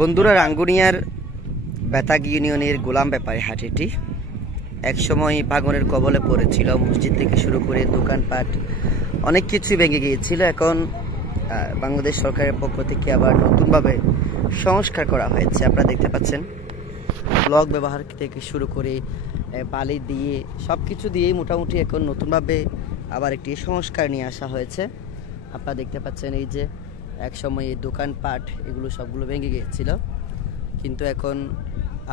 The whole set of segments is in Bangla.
বন্ধুরা, রাঙ্গুনিয়ার বেতাগ ইউনিয়নের গোলাম ব্যাপারী হাট এটি একসময় ভাঙনের কবলে পড়েছিল। মসজিদ থেকে শুরু করে দোকানপাট অনেক কিছুই ভেঙে গিয়েছিল। এখন বাংলাদেশ সরকারের পক্ষ থেকে আবার নতুনভাবে সংস্কার করা হয়েছে। আপনারা দেখতে পাচ্ছেন, ব্লক ব্যবহার থেকে শুরু করে বালি দিয়ে সব কিছু দিয়েই মোটামুটি এখন নতুনভাবে আবার একটি সংস্কার নিয়ে আসা হয়েছে। আপনারা দেখতে পাচ্ছেন, এই যে একসময় এই দোকানপাট এগুলো সবগুলো ভেঙে গিয়েছিল, কিন্তু এখন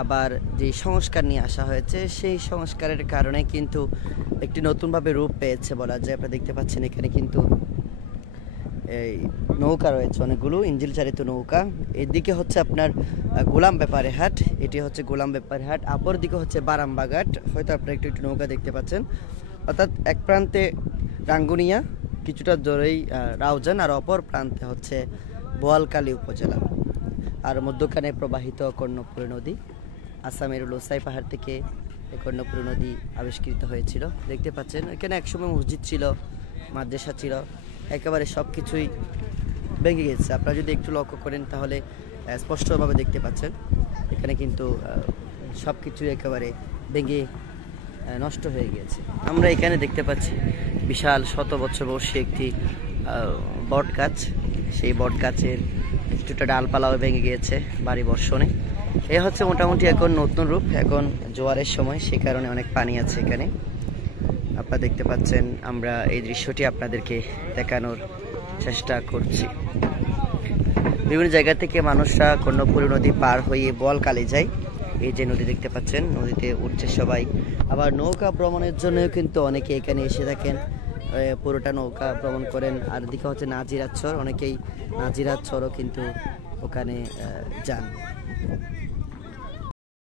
আবার যে সংস্কার নিয়ে আসা হয়েছে সেই সংস্কারের কারণে কিন্তু একটি নতুনভাবে রূপ পেয়েছে বলা যায়। আপনারা দেখতে পাচ্ছেন, এখানে কিন্তু এই নৌকা রয়েছে, অনেকগুলো ইঞ্জিল চালিত নৌকা। এদিকে হচ্ছে আপনার গোলাম ব্যাপারী হাট, এটি হচ্ছে গোলাম ব্যাপারী হাট। অপর দিকে হচ্ছে বারামবাঘাট, হয়তো আপনারা একটু নৌকা দেখতে পাচ্ছেন। অর্থাৎ এক প্রান্তে রাঙ্গুনিয়া, কিছুটা দূরেই রাউজান, আর অপর প্রান্তে হচ্ছে বোয়ালখালী উপজেলা, আর মধ্যখানে প্রবাহিত কর্ণপুরী নদী। আসামের লোসাই পাহাড় থেকে কর্ণপুরী নদী আবিষ্কৃত হয়েছিল। দেখতে পাচ্ছেন, এখানে একসময় মসজিদ ছিল, মাদ্রাসা ছিল, একেবারে সব কিছুই ভেঙে গেছে। আপনারা যদি একটু লক্ষ্য করেন তাহলে স্পষ্টভাবে দেখতে পাচ্ছেন, এখানে কিন্তু সব কিছুই একেবারে ভেঙে নষ্ট হয়ে গিয়েছে। আমরা এখানে দেখতে পাচ্ছি বিশাল শত বছর বয়সী একটি বট গাছ। সেই বট গাছের কিছুটা ডালপালাও ভেঙে গিয়েছে বাড়ি বর্ষণে। এ হচ্ছে মোটামুটি এখন নতুন রূপ। এখন জোয়ারের সময়, সে কারণে অনেক পানি আছে এখানে। আপনারা দেখতে পাচ্ছেন, আমরা এই দৃশ্যটি আপনাদেরকে দেখানোর চেষ্টা করছি। বিভিন্ন জায়গা থেকে মানুষরা কর্ণপুরী নদী পার হয়ে বোয়ালখালী যায়। এই যে নদী দেখতে পাচ্ছেন, নদীতে উঠছে সবাই। আবার নৌকা ভ্রমণের জন্যও কিন্তু অনেকে এখানে এসে থাকেন, পুরোটা নৌকা ভ্রমণ করেন। আর দিকে হচ্ছে নাজিরাছড়, অনেকেই নাজিরাছড়ও কিন্তু ওখানে যান।